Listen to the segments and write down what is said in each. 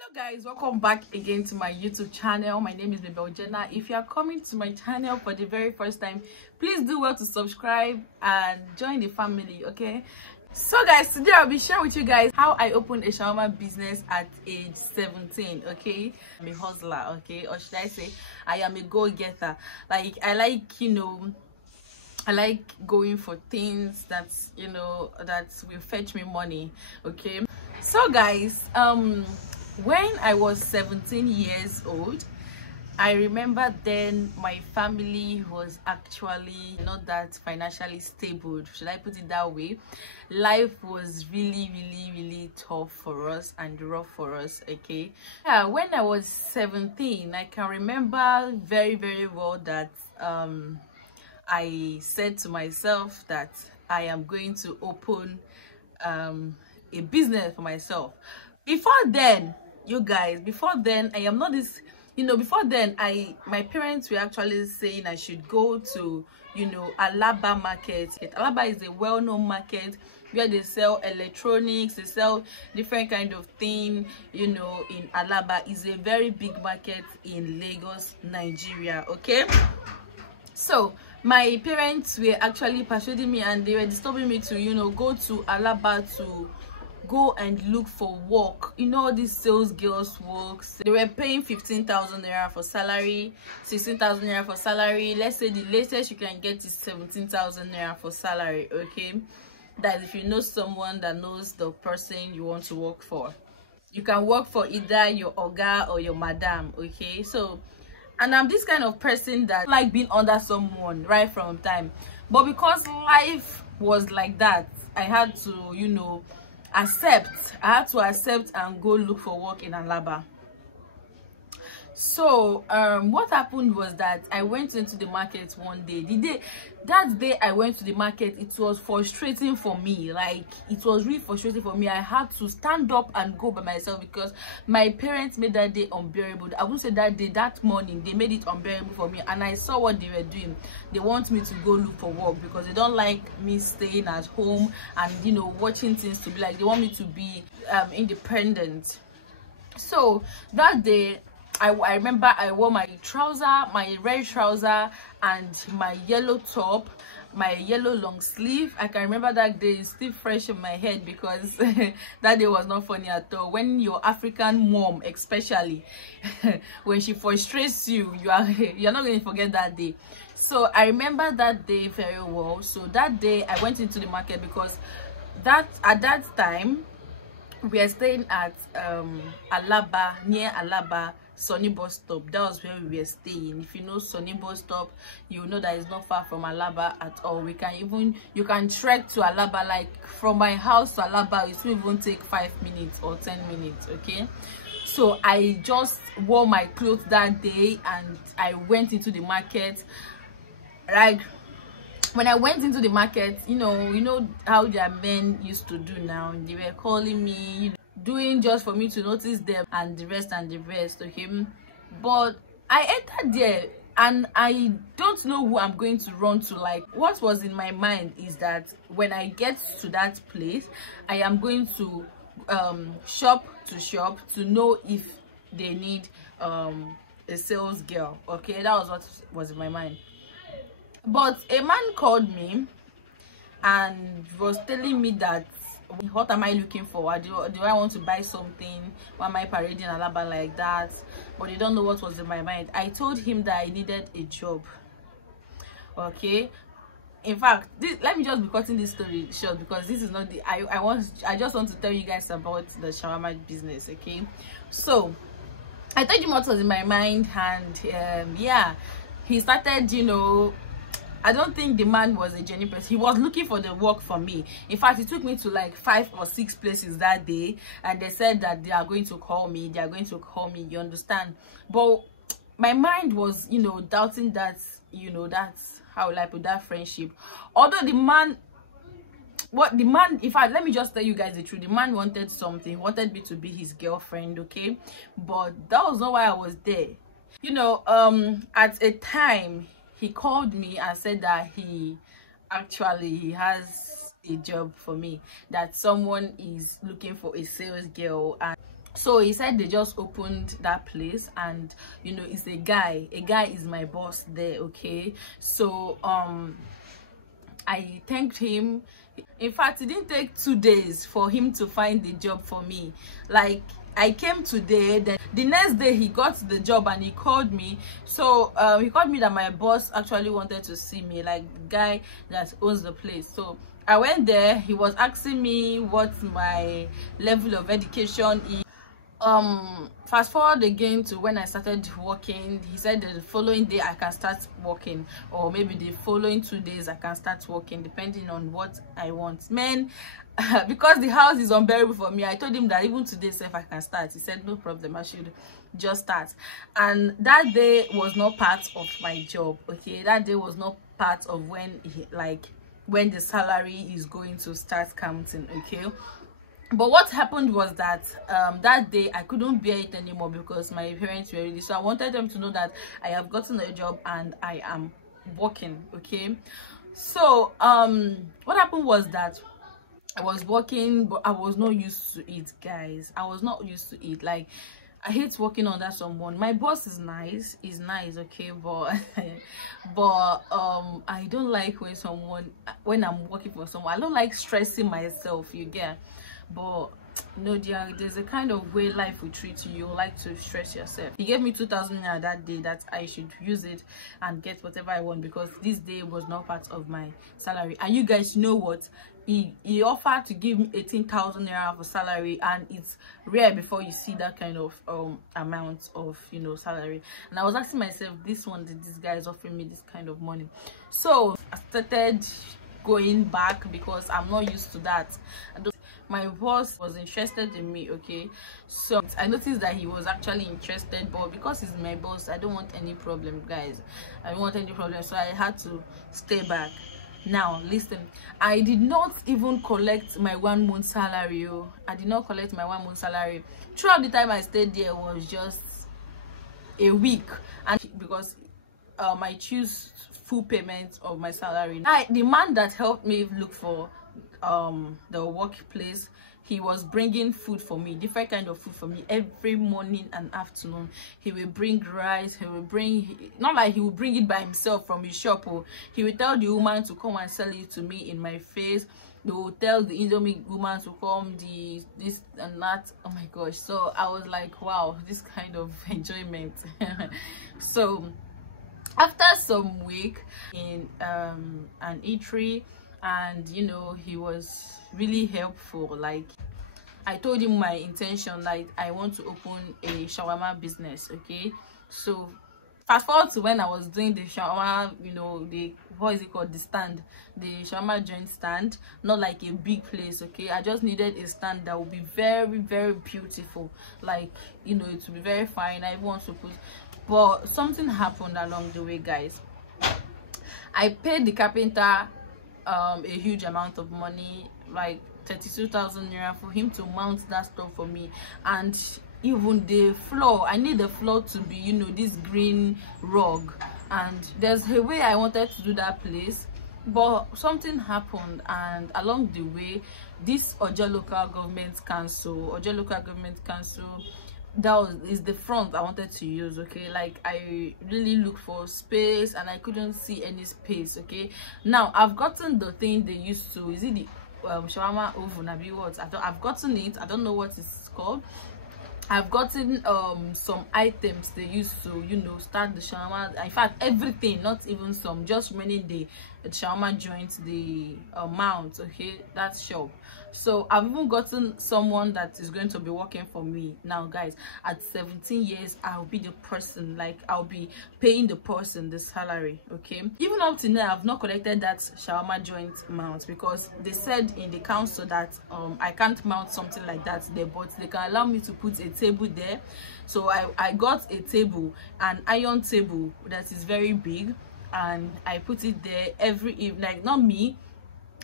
Hello guys, welcome back again to my YouTube channel. My name is Ifeoma. If you are coming to my channel for the very first time, please do well to subscribe and join the family. Okay, so guys, today I'll be sharing with you guys how I opened a shawarma business at age 17. Okay, I'm a hustler, okay, or should I say I am a go-getter. Like I like going for things that that will fetch me money. Okay, so guys, when I was 17 years old, I remember then my family was actually not that financially stable, should I put it that way. Life was really tough for us and rough for us. Okay, yeah, when I was 17, I can remember very well that I said to myself that I am going to open a business for myself. Before then, you guys, before then, I am not this, before then, my parents were actually saying I should go to, Palava market. Palava is a well-known market where they sell electronics, they sell different kind of thing, in Palava. Is a very big market in Lagos, Nigeria. Okay, so my parents were actually persuading me and they were disturbing me to go to Palava to go and look for work. All these sales girls works, they were paying 15,000 naira for salary, 16,000 naira for salary. Let's say the latest you can get is 17,000 naira for salary. Okay, that if you know someone that knows the person you want to work for, you can work for either your oga or your madam. Okay, so, and I'm this kind of person that like being under someone right from time, but because life was like that, I had to accept and go look for work in Palava. So what happened was that I went into the market one day. That day I went to the market, it was frustrating for me. Like, it was really frustrating for me. I had to stand up and go by myself because my parents made that day unbearable. I would say that day, that morning, they made it unbearable for me, and I saw what they were doing. They want me to go look for work because they don't like me staying at home and watching things to be like. They want me to be independent. So that day, I remember I wore my red trouser and my yellow top, my yellow long sleeve. I can remember that day is still fresh in my head because that day was not funny at all. When your African mom, especially when she frustrates you, you're not going to forget that day. So I remember that day very well. So that day I went into the market because at that time we are staying at Palava, near Palava Sunny bus stop. That was where we were staying. If you know Sunny bus stop, you know that it's not far from Palava at all. You can trek to Palava. Like, from my house to Palava, it will even take 5 minutes or 10 minutes. Okay, so I just wore my clothes that day and I went into the market. Like, when I went into the market, you know how their men used to do now. They were calling me, doing just for me to notice them and the rest. Okay, but I entered there and I don't know who I'm going to run to. Like, what was in my mind is that when I get to that place, I am going to shop to know if they need a sales girl. Okay, that was what was in my mind. But a man called me and was telling me that, what am I looking for? Do I want to buy something? Why am I parading Palava like that? But they don't know what was in my mind. I told him that I needed a job. Okay, in fact, let me just be cutting this story short because this is not the I just want to tell you guys about the shawarma business. Okay, so I told him what was in my mind, and yeah, he started, I don't think the man was a genuine person. He was looking for the work for me. In fact, he took me to like 5 or 6 places that day, and they said that they are going to call me. You understand? But my mind was, doubting that, that's how I put that friendship. Although the man, in fact, let me just tell you guys the truth. The man wanted something. He wanted me to be his girlfriend. Okay, but that was not why I was there. At a time, he called me and said that he has a job for me, that someone is looking for a sales girl. And So he said they just opened that place, and you know, it's a guy is my boss there. Okay, so I thanked him. In fact, it didn't take 2 days for him to find the job for me. Like, I came today, then the next day he got the job and he called me. So he called me that my boss actually wanted to see me, like the guy that owns the place. So I went there. He was asking me what my level of education is. Fast forward again to when I started working. He said the following day I can start working, or maybe the following 2 days I can start working, depending on what I want. Man, because the house is unbearable for me, I told him that even today if I can start. He said no problem, I should just start. And that day was not part of my job. Okay, that day was not part of when when the salary is going to start counting. Okay, but what happened was that that day I couldn't bear it anymore because my parents were ready. So I wanted them to know that I have gotten a job and I am working. Okay, so what happened was that I was working, but I was not used to it, guys. I was not used to it. Like, I hate working under someone. My boss is nice, okay, but I don't like when I'm working for someone. I don't like stressing myself, you get. But no, there's a kind of way life will treat you. You like to stress yourself. He gave me 2,000 naira that day that I should use it and get whatever I want, because this day was not part of my salary. And you guys know what? He offered to give me 18,000 naira for salary, and it's rare before you see that kind of amount of, you know, salary. And I was asking myself, this guy is offering me this kind of money. So I started going back because I'm not used to that. My boss was interested in me. Okay, so I noticed that he was actually interested, but because he's my boss, I don't want any problem, guys. I don't want any problem, so I had to stay back. Now listen, I did not even collect my 1 month salary. I did not collect my 1 month salary. Throughout the time I stayed there was just a week, and because I choose full payment of my salary. The man that helped me look for the workplace, he was bringing food for me, different kind of food for me every morning and afternoon. He will bring rice. He will bring, not like he will bring it by himself from his shop. He will tell the woman to come and sell it to me in my face. They will tell the Indomie woman to come, this and that. Oh my gosh. So I was like, wow, this kind of enjoyment. So after some week in an eatery, and you know, he was really helpful. Like, I told him my intention, like I want to open a shawarma business. Okay, so fast forward to when I was doing the shawarma, you know, the, what is it called, the stand, the shawarma joint stand, not like a big place. Okay, I just needed a stand that would be very, very beautiful, like, you know, it would be very fine. I want to put, but something happened along the way, guys. I paid the carpenter a huge amount of money, like 32,000 naira, for him to mount that stuff for me. And even the floor, I need the floor to be, you know, this green rug. And there's a way I wanted to do that place, but something happened, and along the way, this Ojo local government council, that is the front I wanted to use. Okay, like I really looked for space and I couldn't see any space. Okay, now I've gotten the thing they used to, is it the shawarma oven, I've gotten it. I don't know what it's called. I've gotten some items they used to, you know, start the shawarma. In fact, everything, not even some, just remaining the shawarma joint, the mount. Okay, that shop. So I've even gotten someone that is going to be working for me now, guys. At 17 years, I'll be the person, like I'll be paying the person the salary. Okay, even up to now, I've not collected that shawarma joint mount, because they said in the council that I can't mount something like that there, but they can allow me to put a table there. So I got a table, an iron table that is very big, and I put it there every evening. Like, not me,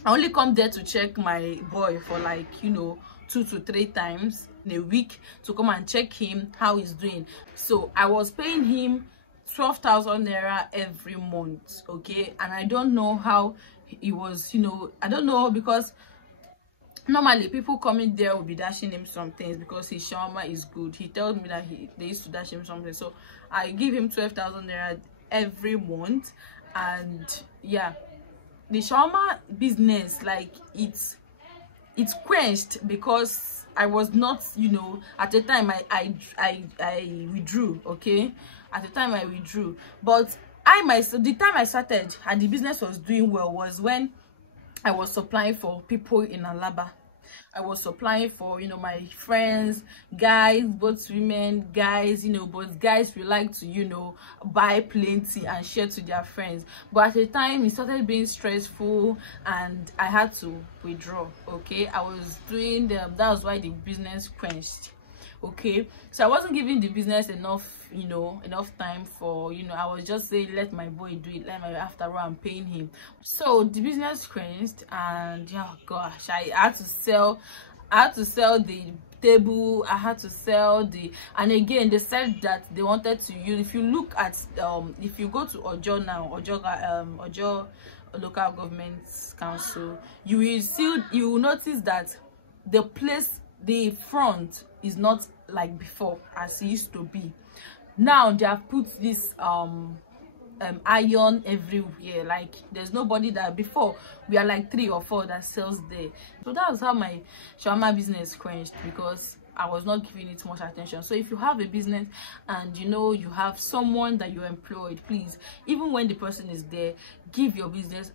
I only come there to check my boy for, like, you know, 2 to 3 times in a week, to come and check him how he's doing. So I was paying him 12,000 naira every month. Okay, and I don't know how he was, you know, I don't know, because Normally people coming there will be dashing him some things because his shawarma is good. He tells me that they used to dash him something, so I give him 12,000 naira every month. And yeah, the shawarma business, like, it's quenched because I was not, you know, at the time I withdrew. Okay, at the time I withdrew, but I myself, the time I started and the business was doing well was when I was supplying for people in Palava. I was supplying for, you know, my friends, guys, both women, guys, you know, but guys we like to, you know, buy plenty and share to their friends. But at the time it started being stressful and I had to withdraw. Okay, I was doing that was why the business quenched. Okay, so I wasn't giving the business enough, you know, enough time for, you know, I was just saying let my boy do it, after all I'm paying him. So the business quenched, and oh gosh, I had to sell the table, I had to sell the, and again they said that they wanted to use, if you look at if you go to Ojo now, Ojo local government council, you will notice that the place, the front is not like before as it used to be. Now they have put this iron everywhere. Like, there's nobody that, before we are like 3 or 4 that sells there. So that was how my shawarma business quenched, because I was not giving it much attention. So if you have a business and you know you have someone that you employed, please, even when the person is there, give your business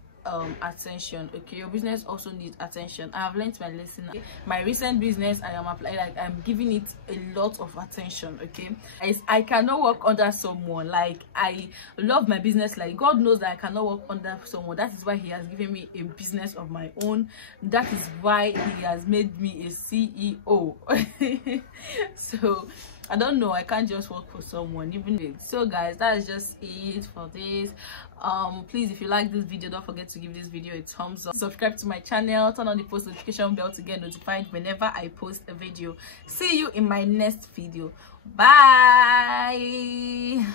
attention. Okay, your business also needs attention. I have learned my lesson. My recent business, I am applying, like, I'm giving it a lot of attention. Okay, I cannot work under someone. Like, I love my business. Like, God knows that I cannot work under someone. That is why he has given me a business of my own. That is why he has made me a CEO. So I don't know, I can't just work for someone, even. So guys, that is just it for this. Please, if you like this video, don't forget to give this video a thumbs up, subscribe to my channel, turn on the post notification bell to get notified whenever I post a video. See you in my next video. Bye.